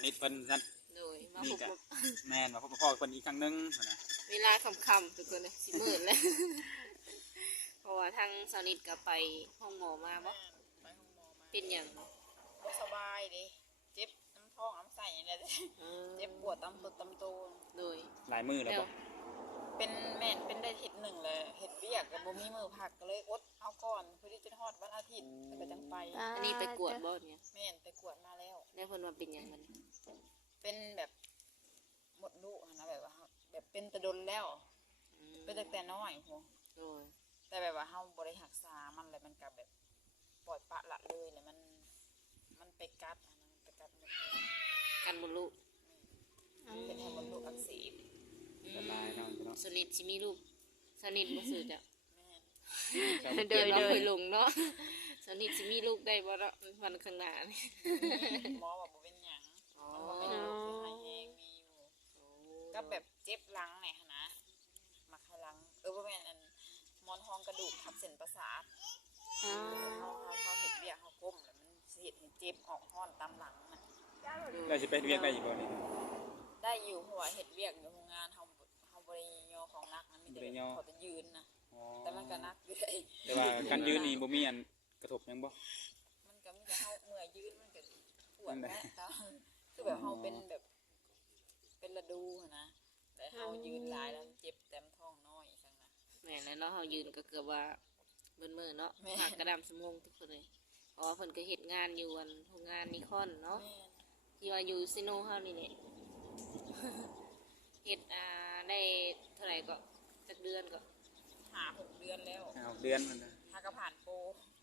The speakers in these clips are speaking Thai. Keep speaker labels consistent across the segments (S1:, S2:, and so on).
S1: นิทเพิ่นซั่น
S2: โดยมา
S1: นี่
S2: พบ
S1: ก็
S2: กับ
S1: แม่นมาพบกับพ่อเพิ่นอีกครั้งหนึงนะ
S2: เวลาค่ำๆทุกคนเลยสิมื้อแล้ว เพราะว่าทางสาวนิทก็ไปห้องหมอมาบ่
S3: ไปห้องหมอมา
S2: เป็นหยัง
S3: บ่สบายดิเจ็บน้ำท้องน้ำไส้นี่แหละเจ็บปวดตามตัวตามตัว
S2: โดย
S1: หลายมือแล้วบ่
S3: เป็นแม่นเป็นได้อาทิตย์หนึ่งเลยเฮ็ดเวียกก็บ่มีมือพักก็เลยอดเอาก่อนเพื่อที่จะฮอดวันอาทิตย์แล้วก็จังไป
S2: อันนี้ไปกวดบ่เนี่ย
S3: แม่นไปกวดมาแล้ว
S2: แล้วเพิ่นว่าเป็นหยังมัน
S3: เป็นแบบหมดลูกนะแบบว่าแบบเป็นแตะดนแล้วเป็นตั้งแต่น้อยโห
S2: โดย
S3: แต่แบบว่าเฮาบ่ได้รักษามันเลยมันก็แบบปล่อยปละละเลยเนี่ยมันไปกัดนะมันไปกัดหมดเลย
S2: กันบ่ลูก
S3: เป็นให้หมดลูกอักเสบ
S1: ละลายเนาะเนาะ
S2: สนิทสิมีลูกสนิทบ่ซื่อจ้ะ
S3: แม่น
S2: เดินเราเคยลงเนาะสนิทสิมีลูกได้บ่เนาะวันข้างหน้านี่
S3: หมอว่าบ่เป็นหยัง
S2: อ๋อ
S3: มันบ่เป็นโรคที่หายแห้งมีอยู่ก็แบบเจ็บหลังเนี่ยนะมักให้หลังบ่แม่นอันหมอนทองกระดูกทับเส้นประสาทเฮาเฮ็ดเวียกเฮาก้มแล้วมันสิเฮ็ดให้เจ็บออกฮ้อนตามหลังน่ะ
S1: เราสิไปเรียกได้อยู่บ่นี่
S3: ได้อยู่เพราะว่าเฮ็ดเวียกอยู่โรงงานเฮาบ่ได้ย่อของหนักนะมีแต่แบบพอจะยืนนะ
S1: อ๋อ
S3: แต่มันก็หนักอยู่ได้
S1: แต่ว่าการยืนนี่บ่มีอันกระทบหยังบ่
S3: มันก็มีแต่เฮาเมื่อยยืนมันก็ปวดแม่ตาคือแบบเฮาเป็นแบบเป็นระดูอะนะแต่เฮายืนหลายแล้วเจ็บเต็มท้องน้อยจังนะ
S2: แม่นแล้วเนาะเฮายืนก็เกือบว่าเบิ่นมื้อเนาะ
S3: แม่
S2: หักกระดำสมงทุกคนเลยเพราะว่าเพิ่นก็เฮ็ดงานอยู่อันโรงงานนิคอนเนาะ
S3: แม่น
S2: ที่ว่าอยู่ซิโนเฮานี่แหละ เฮ็ดได้เท่าไหร่ก็จักเดือนก็
S3: 5-6 เดือนแล้ว
S1: อ้าวเดือนมันนะ
S3: ถ้าก็ผ่านโปร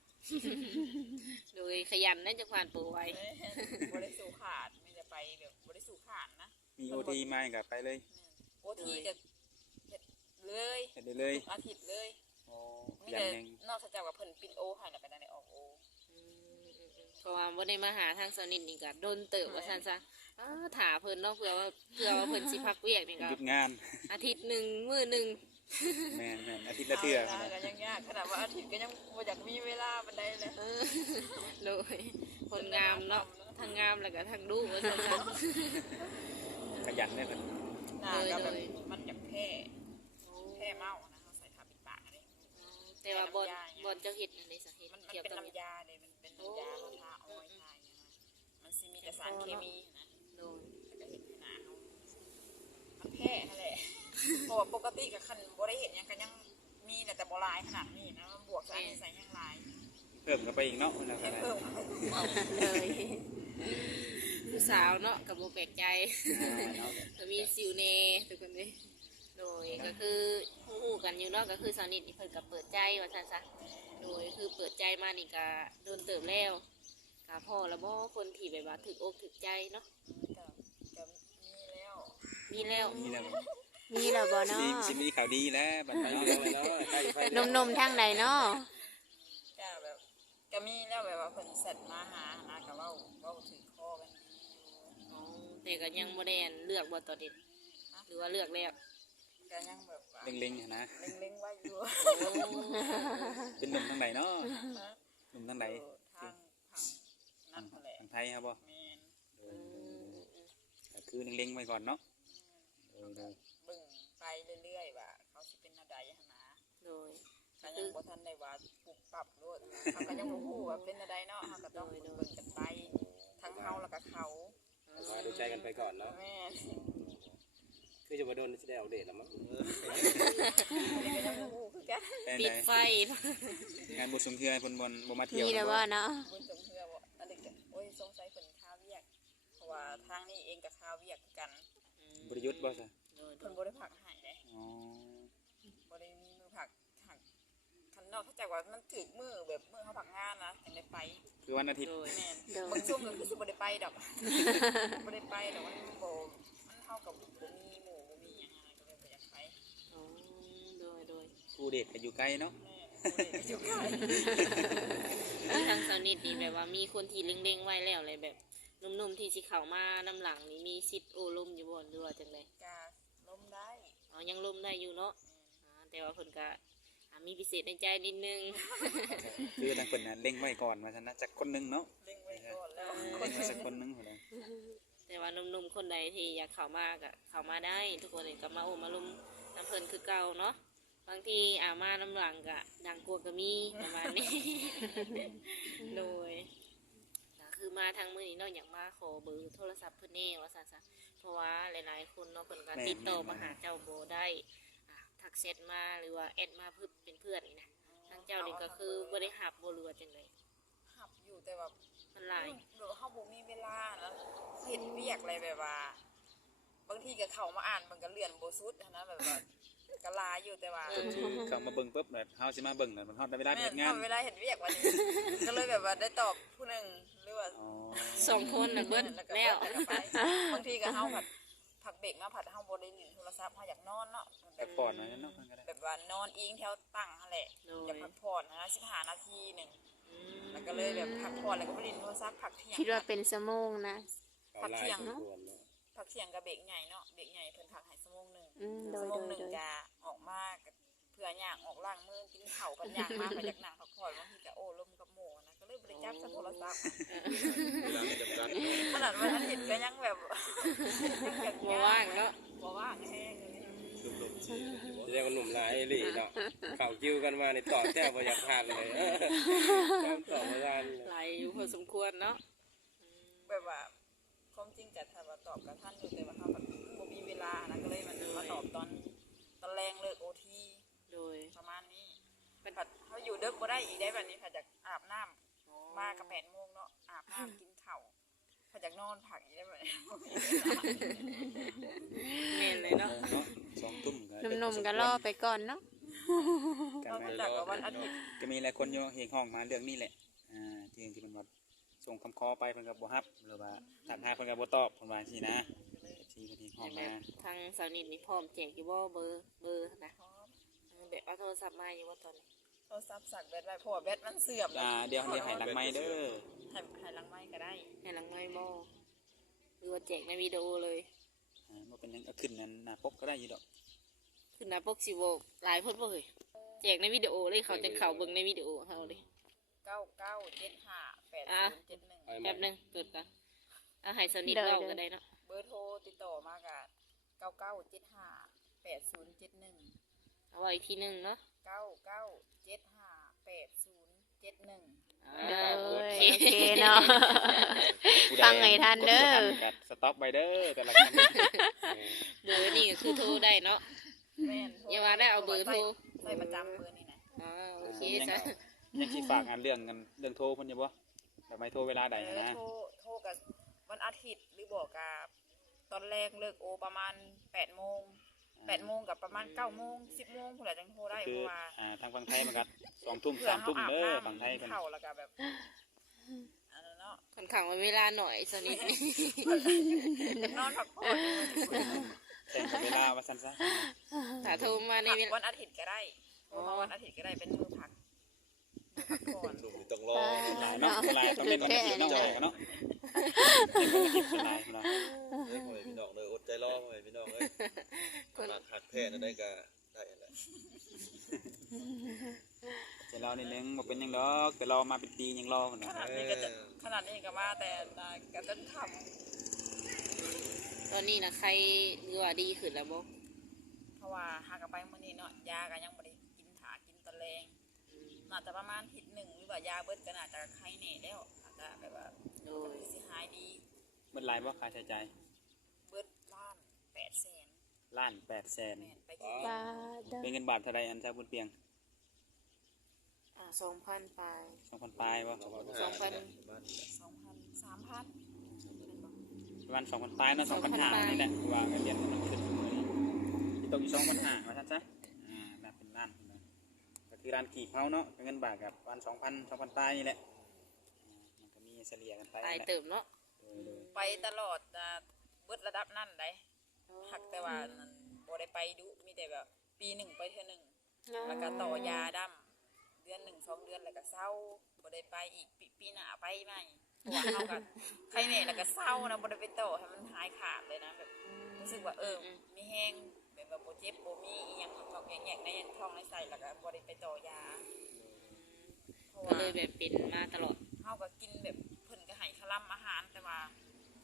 S2: โดยขยันนะจะผ่านโปรไว้
S3: แม่นบ่ได้สู่ขาดมีแต่ไปแบบบ่ได้สู่ขาดนะ
S1: มี OT มาก็ไปเลย
S3: โอทีก็เฮ็ดเลย
S1: เฮ็ดได้เลย
S3: ทุกอาทิตย์เลย
S1: อ๋อ
S3: มี
S1: ยั
S3: แต่
S1: งแฮง
S3: นอกจากว่าเพิ่นปินโอให้แล้วก็ได้ออกโอ
S2: เพราะว่าบ่ได้มาหาทางสนิทนี่ก็โดนเติบว่าซั่นซะถาเพิ่นเนาะเผื่อว่าเพิ่นสิพักเวียกนี่ก็
S1: หยุดงาน
S2: อาทิตย์หนึงมื้อหนึง
S1: แม่นๆอาทิตย์ละเทื่อ
S3: เวลาก็ยังยากขนาดว่าอาทิตย์ก็ยังบ่อยากมีเวลาปานใดเลย
S2: เลยคนงามเนาะทั้งงามแล้วก็ทั้งดูว่าซั่นซะ
S1: ขยันเลยเพิ่น
S3: หน้าก็แบบ
S2: เลย
S3: มันอยากแพ้เมานะเขาใส่ทาปิดปากอะไร
S2: แต่ว่าบอนเจ้าเฮ็ดอันนี้สาเหตุ
S3: มัน
S2: เกี่ยว
S3: เป็น
S2: กับ
S3: น้ำยาเลยมันเป็นน้ำยาเขาทาอ้อยทาอย่างเงี้ยมันสิมีแต่สารเคมีนะ
S2: โดน
S3: แล้วก็เห็นหน้าเขามันแพ้นั่นแหละเพราะว่าปกติกับคันบ่ได้เห็นยังก็ยังมีแต่บ่หลายขนาดนี้นะมันบวกกับอันนี้ใส่ยังหลาย
S1: เพิ่มเข้าไปอีกเนาะแล้วก็
S3: ให้
S1: ได้
S3: เพิ่ม
S2: เลยผู้สาวเนาะกับโบแปลกใจ
S1: เนาะ
S2: ก็มีซิวเน่ทุกคนเลยโดยก็คือฮู้ๆกันอยู่เนาะก็คือสาวนิทนี่เพิ่นก็เปิดใจว่าซั่นซะโดยคือเปิดใจมานี่ก็โดนเติบแล้วก็พ่อแล้วบ่คนที่แบบว่าถึกอกถึกใจเนาะ
S3: ก็มีแล้ว
S2: มีแล้ว
S1: นี่แหละ
S4: มีแล้วบ่เนาะ
S1: สิมีข่าวดีแล้วบัดนี้เนาะ
S4: หนมๆทางใดเนาะ
S3: ก็แบบก็มีแล้วแบบว่าเพิ่นเสร็จมาหาก็เว้าถือคอกันดีอยู่
S2: อ๋อแต่ก็ยังบ่ได้อันเลือกบ่ตอนนี้หรือว่าเลือกแล้ว
S3: ก็ยังแบบว่า
S1: เล็งๆนะ
S3: เล็งๆไว้อยู่
S1: เป็นหนุ่มทางไหนเนาะหนุ่มทางไหน
S3: ทางนั่นแหละ
S1: ทางไทยครับบ่
S3: แม่น
S1: ก็คือเล็งๆไว้ก่อนเนาะ
S3: เบิ่งไปเรื่อยๆว่าเขาสิเป็นอะไรหั่นนะ
S2: โดย
S3: ก็ยังบ่ทันได้ว่าปรับปรับโลดเขาก็ยังบ่ฮู้ว่าเป็นอะไรเนาะเฮาก็ต้องเบิ่งกันไปทั้งเฮาแล้วก็เขา
S5: มาดูใจกันไปก่อนเนาะ
S3: แม่น
S5: คือจะมาโดนจะได้เอาเดทแล้วมั้ง
S3: อันนี้ก็ยังบ่ฮู้คือกัน
S1: เป็น
S2: ปิ
S1: ไง
S2: ดไฟ
S1: งานบุญสมเทือเพิ่นบ่มาเที่ยว
S4: มีแล้วบ่เนาะ
S3: เบิ่งจงเฮือบ่อันนี้ก็โอ้ยสงสัยเพิ่นค้าเวียกเพราะว่าทางนี้เองก็ค้าเวียกคือกัน
S1: บริยุทธ์บ่ซะ
S2: โดย
S3: เพิ่นบ่ได้พักให้เด้
S1: อ๋อ
S3: บ่ได้มีมือผักหักคันนอกถ้าจากว่ามันถึกมือแบบมือเขาผักงานนะจังได้ไป
S1: คือวันอาทิตย์
S2: โดย
S3: แม่น
S4: โด
S3: บาง
S4: ย
S3: ช่วงก็คือสิบ่ได้ไปดอก บ่ได้ไปดอกมันบ่มันเท่ากับบ่มีหมู่บ่มีหยังอะไรก็เลยบ่อยากไป
S2: อ๋อโดย
S1: ผู้เดทก็อยู่ไกลเนาะ
S3: แม่บ่ได้อยู่ไกล
S2: ที่ทางสาวนิทนี่แบบว่ามีคนที่เล็งๆไว้แล้วเลยแบบหนุ่มๆที่สิเข้ามาน้ำหลังนี่มีสิทธิ์โอ้ลมอยู่บ่หรือว่าจังได
S3: กาล้มได้
S2: อ๋อยังลมได้อยู่เนาะแต่ว่าเพิ่นก็มีพิเศษในใจนิดนึง
S1: คือทางเพิ่นน่ะเล็งไว้ก่อนว่าซั่นนะจักคนหนึงเนาะ
S3: เล็งไว้ก่อนแล้ว
S1: เล็งไว้สักคนหนึงพุ่นน่ะ
S2: แต่ว่าหนุ่มๆคนใดที่อยากเข้ามาก็เข้ามาได้ทุกคนเลยก็มาโอ้มาลุมน้ำเพิ่นคือเก่าเนาะบางทีมาน้ำหลังก็ดังกลัวก็มีประมาณนี้ โดยก็คือมาทางมือนี้เนาะอยากมาขอเบอร์โทรศัพท์เพิ่นแน่ว่าซั่นซะเพราะว่าหลายๆคนเนาะเพิ่นก็ติดต่อมาหาเจ้าโบได้ทักแชทมาหรือว่าแอดมาเพื่อเป็นเพื่อนนี่นะทางเจ้านี่ก็คือบ่ได้หับบ่รู้ว่าจังได๋
S3: หับอยู่แต่แบบ
S2: มันหลาย
S3: หรือเฮาบ่มีเวลาแล้วเฮ็ดเวียกอะไรแบบว่า บางทีก็เข้ามาอ่านมันก็เลื่อนบ่สุดหั้นนะแบบว่าก็ลาอยู่แต่ว่า
S1: จนที่เขามาเบิ่งปุ๊บแบบเฮาสิมาเบิ่งน่ะมันฮอดได้เวลาไป
S3: แม่
S1: เฮ็ดงาน
S3: เวลาเฮ็ดเวียกวันนี้ ก็เลยแบบว่าได้ตอบผู้หนึงหรือว่า
S1: อ๋อ
S2: สองคนน่ะเบิด
S3: แล้วก็
S2: แล้ว
S3: ไปบางทีก็เฮาผัดผักเบรกมาผัดเฮาบ่ได้เล่นโทรศัพท์เฮาอยากนอนเนาะแบ
S1: แต่
S3: บ
S1: ก่อนนั้นเนาะมันก็ได้
S3: แบบว่านอนอิงแถวตั้งนั่นแหละ
S2: โด
S3: อยาก
S2: ย
S3: พักผ่อนนะ15นาทีหนึง
S2: อืม
S3: แล้วก็เลยแบบพักผ่อนแล้วก็บ่ได้เล่นโทรศัพท์พักเที่ยง
S4: คิดว่าเป็นชั่วโมงนะ
S5: ออนไลน์สมควรเนาะ
S3: พักเที่ยงกับเบรกใหญ่เนาะเบรกใหญ่เพิ่นพักให้ชั่วโมงหนึง
S4: โดย
S3: ชั่วโมงห
S4: โด
S3: นึ
S4: ย
S3: ง
S4: โดย
S3: ก็ออกมาก็เพื่อย่างออกล้างมือกินข้าวกันย่างมาไปจากนั่งพักผ่อนบางทีก็โอ้ลมกับหมู่นะก็เลยบ่ได้จับโทรศัพท์
S5: เวลาไม่จำกัด
S3: ขนาดวันอาทิตย์ก็ยังแบบยังแบบ
S2: บ่ว่างเนาะ
S3: บ่ว่างแห้งเลย
S5: แสดงว่าหนุ่มหลายอีหลีเนาะเข้าคิวกันมาในต่อแท้บ่อยากทานเลยต่อบ่ทันเลย
S2: หลายอยู่พอสมควรเนาะ
S3: แบบว่าความจริงก็ถ้าว่าตอบกับท่านอยู่แต่ว่าเฮาแบบบ่มีเวลานะก็เลยมันมาตอบตอนแรงเลิก OT
S2: โดย
S3: ประมาณนี้ผัดเฮาอยู่ดึกบ่ได้อีกได้แบบนี้ผัดจากอาบน้ำมาก็8 โมงเนาะอาบน้ำกินข้าวผัดจากนอนผักอีกได้แบบนี้
S2: แม่นเลยเนาะ
S1: เนาะ2 ทุ่มก็
S4: หนุ่มๆก็รอไปก่อนเนาะ
S1: กัน
S3: นอก
S1: ไป
S3: จากว่าวันอาทิตย์
S1: ก็มีหลายคนอยู่เฮงห้องมาเรื่องนี้แหละที่มันว่าส่งคำขอไปเพิ่นก็บ่รับหรือว่าถามหาเพิ่นก็บ่ตอบเพิ่นว่าจังซี่นะที่เพิ่นเฮงห้อง
S2: แบ
S1: มา
S2: บทางสาวนิดนี่พร้อมแจกอยู่บ่เบอร์นะแบบเอาโทรศัพท์มาอยู่ว่าตอนนี้
S3: โทรศัพท์สักแบตไว้เพราะว่าแบตมันเสื่อมแล้ว
S1: เดี๋ยวให้หลังไม้เด้อ
S3: ให้หลังไม้ก็ได้
S2: ให้หลังไม่บ่หรือว่าแจกในวิดีโอเลย
S1: บ่เป็นหยังเอาขึ้นนั่นหน้าปกก็ได้อยู่ดอก
S2: คือหน้าปกสิบ่หลายเพิ่นบ่เฮ้ยแจกในวิดีโอเลยเขาจะเข้าเบิ่งในวิดีโอเฮาเลย
S3: 99758071
S2: แป๊บนึงเปิดก่อนเอาให้สาวนิดเว้าก็ได้เนาะ
S3: เบอร์โทรติดต่อมากะ99758071
S2: เอาไว้อีกทีหนึงเนาะ
S3: 99758071
S4: โอ
S2: โอ
S4: เค
S2: เค
S4: เนาะ ฟังให้ทันเด้อ
S1: ก็สต็อปไว้เด้อแต่ละครั้ง
S2: เบอร์นี่ก็คือโทรได้เนาะ
S3: แม่น
S2: อย่าว่าได้เอาเบอร์โทร
S3: ใส่ประจำเบอร์นี่นะ
S2: โอเค
S1: ยัง
S2: จ้ะ
S1: ยังสิฝากงานเรื่องโทรเพิ่นอยู่บ่แบบไม่โทรเวลาใดนะ
S3: โทรกับวันอาทิตย์หรือบอกกับตอนแรกเลิกโอประมาณ8 โมง8 โมงกับประมาณ9 โมง10 โมงผู้ใดจังโทรได้เพ
S1: คือ
S3: ราะว่า
S1: ทางฝั่งไทยมันก็2 ทุ่ม
S3: เพื่อ
S1: 3
S3: เขา
S1: ทุ่ม
S3: อาบ
S1: เด้อ
S3: น้ำ
S1: ฝั่งไทย
S3: กิ
S1: เพิ่
S3: น
S1: น
S3: ข้าวแล้วก็แบบอันนั้นเนาะ
S2: ค่อนข้างไว้เวลาหน่อยสาวนิด
S3: จะนอนพักผ่อน
S1: แต่งกับเวลาว่าซั่นซะ
S2: ถ้าโทรมาในเวลา
S3: วันอาทิตย์ก็ได้โทรมาวันอาทิตย์ก็ได้เป็นมือพักก่อน
S5: หนุ่มต้องรอ
S1: หลายเนาะหลายต้องเล่นวันอาทิตย์เนาะเนาะหลายเนาะ
S6: เฮ้ยพ่อแม่พี่น้องเลยอดใจรอพ่อแม่พี่น้องเลยหักแพทย์ได้ก็ได้แหละ
S1: จะรอนิดนึงบ่เป็นหยังดอกแต่รอมาเป็นปียังรอพุ่น
S3: ข
S1: น่ะ
S3: นาดนี้ก็จะขนาดนี้ก็มาแต่ก็จะท
S2: ตอนนี้นะใครหรือว่าดีขึ้นแล้วบ่
S3: ำเพราะว่าหากนไปมื้อนี้เนาะยาก็ยังบ่ได้กินถากินตะแลงน่าจะประมาณอาทิตย์หนึ่งหรือว่ายาเบิดก็น่าจะไข้แน่แล้วอาจจะแบบว่า
S2: โดย
S3: สิหายดี
S1: เบิดหลายบ่ค่าใช้จ่าย
S3: เบิดล้าน800,000
S1: ล้าน8แสน
S3: แม่นไปกิน
S4: ปลาเด้อ
S1: เป็นเงินบาทเท่าไรอันซะบุญเปียง
S2: 2,000ไป
S1: 2,000ปลายบ่
S2: 2,000
S3: 2,000 3,000
S1: ประมาณ2,000ปลายเนาะ2,500นี่แหละว่าเงินเดือนมันขึ้นที่ตกอยู่2,500ว่าซั่นซะน่าเป็นล้านพุ่นน่ะก็คือร้านกี่เฮาเนาะเงินบาทกับประมาณ2,000ปลายนี่แหละมันก็มีเฉลี่ยกันไป
S2: ตาย
S1: นั่นแหละ
S2: เติมเนาะ
S3: ไปตลอดเบิดระดับนั่นได้หักแต่ว่านั่นบ่ได้ไปดุมีแต่แบบปีหนึ่งไปเทื่อหนึงแล้วก็ต่อยาดำเดือน1 2 เดือนแล้วก็เศร้าบ่ได้ไปอีกปีหน้าไปใหม่เพราะว่าเฮาก็ไข้แน่แล้วก็เศร้านะบ่ได้ไปต่อให้มันหายขาดเลยนะแบบรู้สึกว่ามีแห้งแบบว่าบ่เจ็บบ่มีอีหยังท้องแยกๆในท้องในไส้แล้วก็บ่ได้ไปต่อยาเพราะ
S2: ก็
S3: ว่า
S2: เลยแบบเป็นมาตลอด
S3: เฮาก็กินแบบเพิ่นก็ให้คลำอาหารแต่ว่า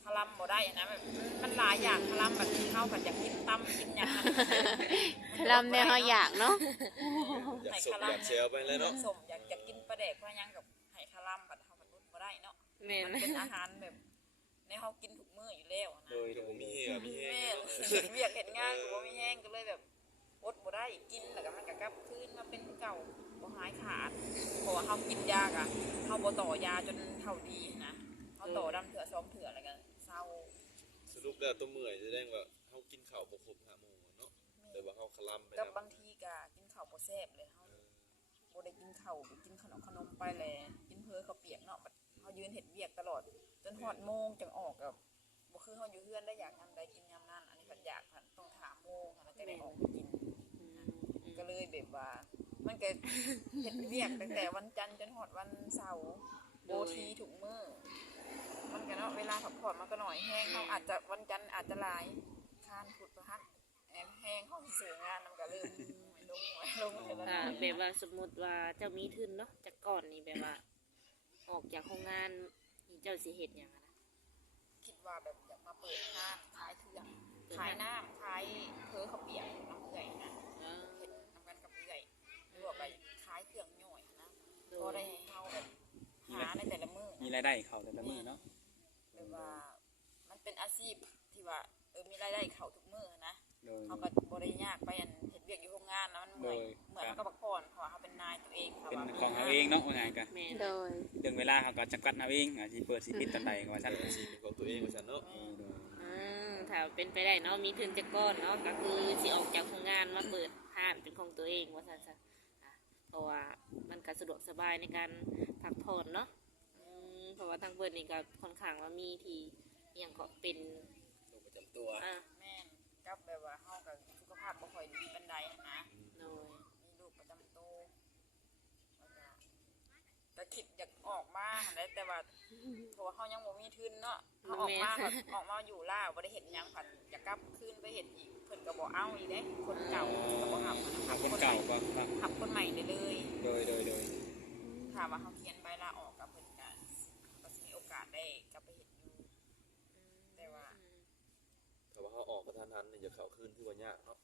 S3: คลัมบ่ได้นะแบบมันหลายอย่างคลัมแบบเข้ากับอยากกินตำกินอย่างนั้น
S4: ลำเนี่ยเขาอยากเนาะ
S6: อยากสบอยากเซลไปเลยเนาะ
S3: สมอยากกินปลาแดกปลายังกับไห่คลัมบัดเฮาบัดรุ่นบ่ได้เนาะ
S2: แม่น
S3: มันเป็นอาหารแบบในเฮากินทุกมื้ออยู่แล้วนะ
S1: โดย
S6: เดี๋ยวผมมีเหี้ยมีแห้
S3: แม่
S6: ง
S3: นเห็นเวียกเห็นงานก็บ่มีแห้งก็เลยแบบอดบ่ได้กินแล้วก็มันก็กลับคืนมาเป็นคือเก่าบ่หายขาดเพราะว่าเฮากินยากะเฮาบ่ต่อยาจนเท่าดีนะเฮาต่อดำเถื่อซ้อมเถื่อแล้วก็เศร้า
S6: สรุปแล้วตัวเมื่อยแสดงว่าเฮากินข้าวบ่ครบ5 โมงเนาะแต่ว่าเฮาคลำไป
S3: กับ
S6: นำ
S3: บางทีก็กินข้าวบ่แซ่บเลยเฮาบ่ได้กินข้าวไปกินขนมไปแลกินเพ้อข้าวเปียกเนาะบัดเฮายืนเฮ็ดเวียกตลอดจนฮอดโมงจังออกก็บ่คือเฮาอยู่เฮือนได้อยากยามใดกินยามนั้นอันนี้เพิ่นอยากเพิ่นต้องถามโมงแล้วจะได้ออกไปกิน ก็เลยแบบว่า มันก็เฮ็ดเวียกตั้งแต่วันจันทร์จนฮอดวันเสาร์โบทีถุงมือมันก็เนาะเวลาพักผ่อนมันก็หน่อยแห้งเฮาอาจจะวันจันทร์อาจจะหลายคานพุดประหัสแห้งเฮาสิซื้องานมันก็เริ่มลงแต่ละ
S2: อ่า
S3: น้อย
S2: แบบว่าสมมุติว่าเจ้ามีทุนเนาะจากก่อนนี่แบบว่า ออกจากโรงงานนี่เจ้าสิเฮ็ดหยังอะนะ
S3: คิดว่าแบบอยากมาเปิดห้างขายเครื่องขายน้ำขายเพ้อข้าวเปียกน้ำเอื่อยนะ
S2: อ่า
S3: เฮ็ดนำกันกับเอื่อยหรือว่าไปขายเครื่องย่อยนะ
S2: โด
S3: ก็
S2: ย
S3: ได้ให้เฮาแบบหาในแต่ละมื้อ
S1: มีรายได้เข้าแต่ละมื้อเนาะ
S3: แบบว่ามันเป็นอาชีพที่ว่ามีรายได้เข้าทุกมื้อนะ
S1: โดย
S3: เขาก็บ่ได้ยากไปอันเฮ็ดเวียกอยู่โรงงานนะมันเมื่อย
S1: โดย
S3: เหมือนเขาก็พักผ่อนเพราะว่าเขาเป็นนายตัวเองเขา
S1: เป็น
S3: ว่า
S1: ของเราเองเนาะว่าไงกะ
S2: แม่น
S4: โดย
S1: เรื่องเวลาเขาก็จำกัดเอาเองอาจสิเปิดสิปิดตอนใดก็ว่าซั่น
S6: สิเป็นของตัวเองว่าซั่นเนาะ
S1: โดย
S2: ถ้าเป็นไปได้เนาะมีทุนจากก่อนเนาะก็คือสิออกจากโรงงานมาเปิดห้านเป็นของตัวเองว่าซั่นซะอ่ะเพราะว่ามันก็สะดวกสบายในการพักผ่อนเนาะเพราะว่าทางเพิ่นนี่ก็ค่อนข้างว่ามีที่อหยังก็เป็น
S5: โรคประจำตัว
S3: แม่นกับแบบว่าเฮาก็สุขภาพบ่ค่อยดีปานใดนะ
S2: โดย
S3: มีโรคประจำตัวแล้วก็คิดอยากออกมาหั่นแหละแต่ว่าเพราะว่าเฮายังบ่มีทุนเนาะเฮาออกมาก็ออกมาอยู่ลาวบ่ได้เฮ็ดหยังผัดจะกลับคืนไปเฮ็ดอีกเพิ่นก็บ่เอาอีกเด้คนเก่าก็บ่รับนะ
S1: ทา
S3: รั
S1: ง
S3: บ
S1: คนเก่าก็ครับ
S3: รับคนใหม่ได้เลย
S1: โดย
S3: ถ้าว่าเขาเขียนใบลาออกกับเพิ่นก็สิมีโอกาสได้กลับไปเห็นอยู่แต่ว่า
S6: ถ้าว่าเฮาออกกระทันหันนี่จะเข้าคืนคือว่ายากเนาะ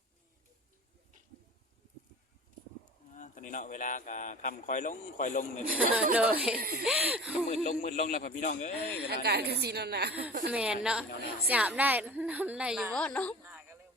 S1: ตอนนี้เนาะเวลาก็ค่ำคอยลงเลย
S4: โดย
S1: มืดลงแล้วพี่น้องเอ้ยเวลา
S2: อากาศก็สิหนาว
S4: แมนเนาะสาบได้ทำได้อยู่บ่เนาะ
S3: หน้าก็เริ่ม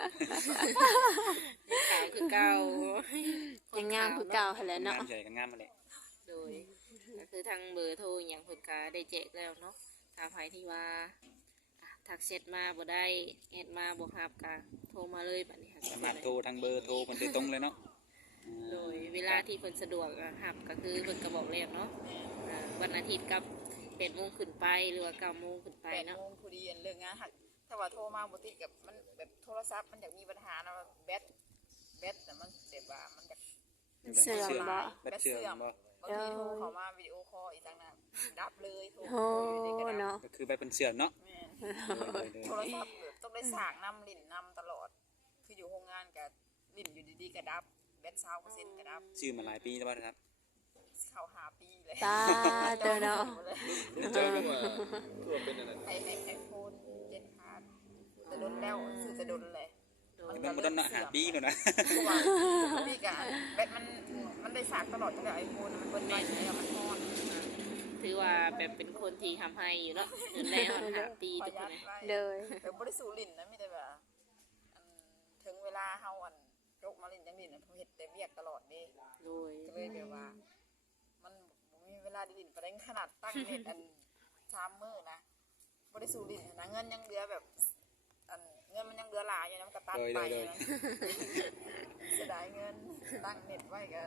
S2: ๆขาวคือเก่า
S4: ยังงามคือเก่าหั่นแหละเนาะ
S1: งามใหญ่กันงามมาเลย
S2: โดยก็คือทางเบอร์โทรอหย่างเพิ่นก็ได้แจกแล้วเนาะถ้าใครที่ว่าทักแชทมาบ่ได้แอดมาบ่รับก็โทรมาเลยบัดนี้ค่ะ
S1: สามารถโทรทางเบอร์โทรคนโดยตรงเลยเนาะ
S2: โดยเวลาที่เพิ่นสะดวกรับก็คือเพิ่นก็บอกแล้วเนาะวันอาทิตย์กับ8 โมงขึ้นไปหรือว่า9 โมงขึ้นไป
S3: 8
S2: เนาะ
S3: โมงพอดีเลิกงานหักถ้าว่าโทรมาบ่ติดกับมันแบบโทรศัพท์มันอยากมีปัญหานะว่าแบตแต่มันแบบว่ามันอยาก
S4: เสื่อมบ่
S1: แบตเสื่อมบ่
S3: บางทีโทรเข้ามาวิดีโอคอลอีกต่างหากดับเลยโทร
S4: โอ้
S3: อยู่ดีก็ดับ
S4: เนาะ
S1: ก็คือไปเป็นเสื่อมเนาะ
S3: แม่นโทรศัพท์แบบต้องได้สากน้ำลิ้นน้ำตลอด คืออยู่โรงงานกับลิ้นอยู่ดีๆก็ดับแบต20%ก็ดับ
S1: ชื่อมาหลายปีแล้วครับ
S3: เข้า5 ปีเลย
S4: ตาเจอเนาะ
S6: เจอกันว่าคือว่าเป็นอันนั้น
S3: ไอโฟน7 พาร์ทจะโดนแล้วซื้อจะโดนเลย
S1: มันบ่ต้องเนาะหาปีแล้วนะ
S3: เพราะว่านี่กะแบตมันได้สากตลอดตั้งแต่ไอโฟนมันเปิดไว้แล้วมันทอด
S2: ถือว่าแบบเป็นคนที่ทำให้อยู่เนาะจนได้ฮอด5 ปี
S3: ป
S2: ทุ
S3: ระ
S2: ก
S3: ห
S2: ค
S3: ยั
S2: น
S3: ด
S2: เลย
S3: ไว้
S4: เลย
S3: แบบบริสุทธิ์ลิ้นนะมีแต่แบบถึงเวลาเฮายกมาลิ้นจังลิ้นเขาเห็ดแต่เวียกตลอดเด้
S2: โดย
S3: ก็เลยแบบว่า มันบ่มีเวลาลิ้นไปได้ขนาดตั้งเน็ต3 มื้อนะบริสุทธิ์ลิ้นนะเงินยังเหลือแบบเงินมันยังเหลือหลายอยู่นะมันก็ตัดไปนะเสียดายเงินตั้งเน็ตไว้ก็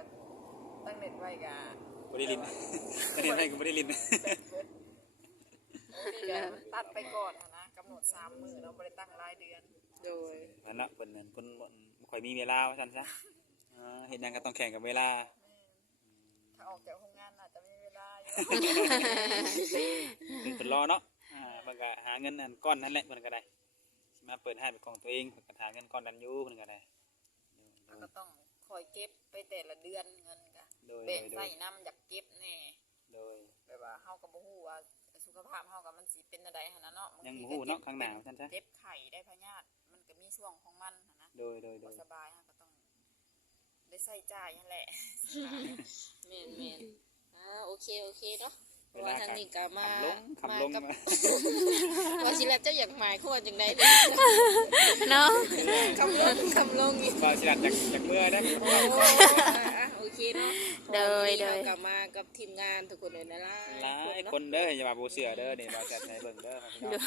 S1: บ่ได้ลิ้นตอนนี้ให้ก็บ่ได้ลิ้น
S3: ตัดไปก่อนนะกำหนด3 มื้อเราบ่ได้ตั้งรายเดือน
S2: โดย
S1: นั่นเนาะเพิ่นนั่นเพิ่นบ่ค่อยมีเวลาว่าซั่นซะเฮ็ดหยังก็ต้องแข่งกับเวลา
S3: ถ้าออกจากโรงงานอาจจะมีเวลาอยู่
S1: เพิ่นรอเนาะเพิ่นก็หาเงินอันก้อนนั้นแหละเพิ่นก็ได้สิมาเปิดให้เป็นของตัวเองเพิ่นก็หาเงินก้อนนั้นอยู่เพิ่นก็ได้
S3: เราก็ต้องคอยเก็บไปแต่ละเดือนเงินก็
S1: โดย
S3: แบ่งใส่น้ำอยากเก็บแน่
S1: โดย
S3: แบบว่าเฮาก็บ่ฮู้ว่าสุขภาพเฮากับมันสิเป็นอะไรหั่นนะเนาะ
S1: ยังบ่ฮู้เนาะข้างหน้าว่าซั่นซะ
S3: เจ็บไข้ได้พยาธิมันก็มีช่วงของมันหั่นนะ
S1: โดย
S3: บ่สบายเฮาก็ต้องได้ใส่จ่ายนั่นแหละ
S2: แม่นโอเคเนาะเพราะว่าทางนี้ก็มา
S1: คำลง
S2: กับว่าสิแล้วเจ้าอยากหมายควรจังได๋
S4: เนาะ
S2: คำลงอีก
S1: ก็สิรัดจากเมื่อได้
S2: โอเคเนาะ
S4: โดย
S2: เรากลับมากับทีมงานทุกคนเลยนะล่ะ
S1: หลายคนเด้ออย่าว่าบ่เชื่อเด้อนี่บ่จัดให้เบิ่งเด้อพี่น้อง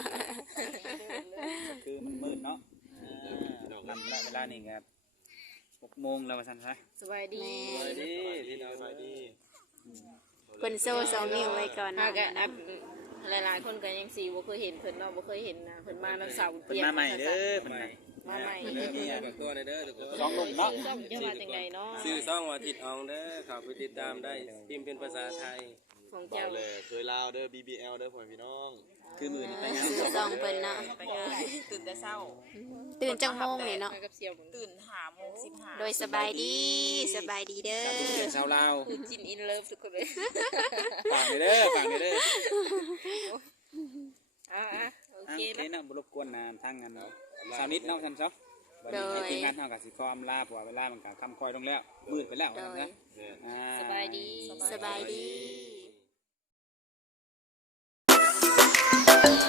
S1: คือมันมืดเนาะนำเวลานี่ครับ6 โมงแล้วว่าซั่นซะ
S2: สบายดี
S5: สวัสดีพี่น้อง
S6: สบายดี
S4: เพิ่นโซ่2นิ้วไว้ก่อน
S2: หา
S4: เนาะ
S2: กะหลายๆคนก็ยังสิบ่เคยเห็นเพิ่นเนาะบ่เคยเห็นนะเพิ่นมาวันเสาร์
S1: เพิ่นมาใหม่เด้อเพิ่นมา
S2: มาใหม่
S5: เด้อพี่ฝากตัวเด้อทุกคน
S1: สองหนุ่มเนาะ
S2: ซ่อมจะมาจังไดเนาะ
S5: ชื่อซ่องว่าทิดอองเด้อเข้าไปติดตามได้พิมพ์เป็นภาษาไทย
S2: ของ
S6: บอ
S2: เจ้าก
S6: เลยเคยลาวเด้อ BBL เด้อพ่อแม่พี่น้อง
S1: คือมือนี่ไปงาน
S4: ชื่อซองเพิ่นเนาะ
S3: ไปงานตื่นแต่เช้า
S4: ตื่นจังโมงนี่เนาะ
S2: มากับเสี่ยวเหมือน
S3: ตื่น5:15
S4: โดยสบายดีเด้อ
S1: ชาวลาว
S2: คือจินอินเลิฟทุกคนเลย
S1: ฝากเด้อ
S2: โอ
S1: โอ
S2: เค
S1: เค
S2: เนาะ
S1: เนาะบ่รบกวนนานทางกันเนาะสาวนิดเนาะซั่นซะวันนี้ทีมงานเฮาก็สิขออำลาเพราะว่าเวลามันก็ค่ำค่อยลงแล้วมืดไปแล้วว่าซั่นซะ
S6: เนี่ย
S1: อ่า
S2: สบายดี
S4: สบายดี